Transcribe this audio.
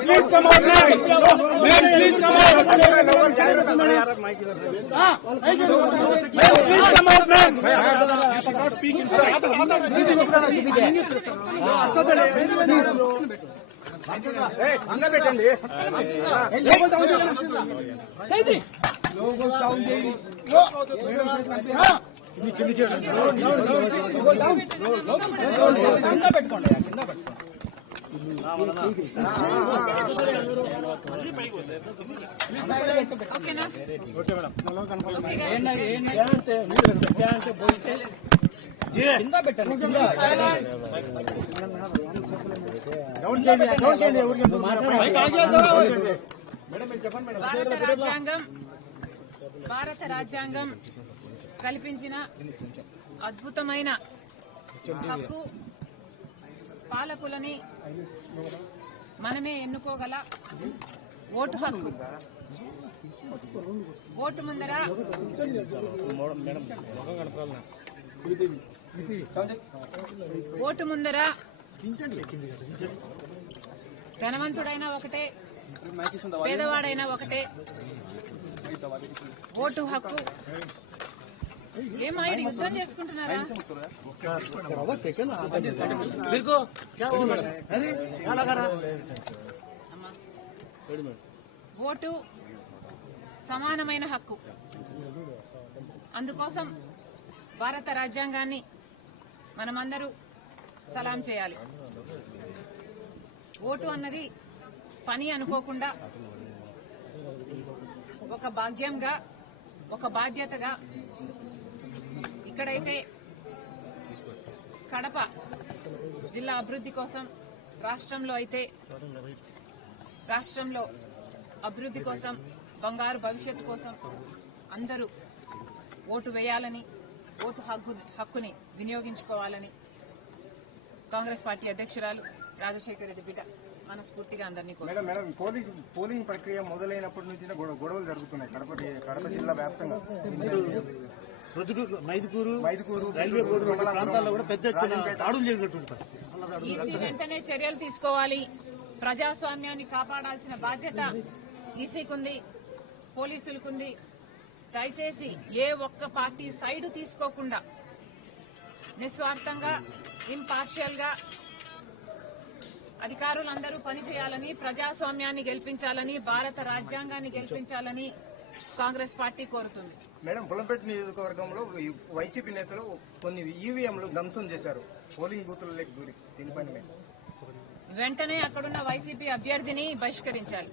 Please come out please come out please come out ma'am you should not speak inside అందబెట్టండి ఓకేనా భారత రాజ్యాంగం భారత రాజ్యాంగం కల్పించిన అద్భుతమైన హక్కు పాలకులని మనమే ఎన్నుకోగల ఓటు హక్కు. ఓటు ముందర ఓటు ముందర ధనవంతుడైనా ఒకటే పేదవాడైనా ఒకటే ఓటు హక్కు. ఓటు సమానమైన హక్కు. అందుకోసం భారత రాజ్యాంగాన్ని మనమందరూ సలాం చేయాలి. ఓటు అన్నది పని అనుకోకుండా ఒక భాగ్యంగా ఒక బాధ్యతగా ఇక్కడైతే కడప జిల్లా అభివృద్ధి కోసం రాష్ట్రంలో అయితే రాష్ట్రంలో అభివృద్ధి కోసం బంగారు భవిష్యత్తు కోసం అందరూ ఓటు వేయాలని ఓటు హక్కు హక్కుని వినియోగించుకోవాలని కాంగ్రెస్ పార్టీ అధ్యక్షురాలు రాజశేఖర రెడ్డి బిడ్డ మనస్ఫూర్తిగా అందరినీ మేడం మేడం పోలింగ్ పోలింగ్ ప్రక్రియ మొదలైనప్పటి నుంచి గొడవలు జరుగుతున్నాయి కడప కడప జిల్లా వ్యాప్తంగా. మైదుకూరు మైదుకూరు రైల్వే కమలాపురం, ప్రాంతాల్లో కూడా పెద్ద. దాడులు జరిగినటువంటి పరిస్థితి. ఈసీ వెంటనే చర్యలు తీసుకోవాలి. ప్రజాస్వామ్యాన్ని కాపాడాల్సిన బాధ్యత ఈసీకుంది పోలీసులకుంది. దయచేసి ఏ ఒక్క పార్టీ సైడ్ తీసుకోకుండా నిస్వార్థంగా ఇంపార్షియల్గా అధికారులందరూ పనిచేయాలని ప్రజాస్వామ్యాన్ని గెలిపించాలని భారత రాజ్యాంగాన్ని గెలిపించాలని కాంగ్రెస్ పార్టీ కోరుతుంది. మేడం పొలంపేట నియోజకవర్గంలో వైసీపీ నేతలు కొన్ని ఈవీఎంలు ధ్వంసం చేశారు. పోలింగ్ బూతులలోకి దూరి దీనిపైన వెంటనే అక్కడున్న వైసీపీ అభ్యర్థిని బహిష్కరించాలి.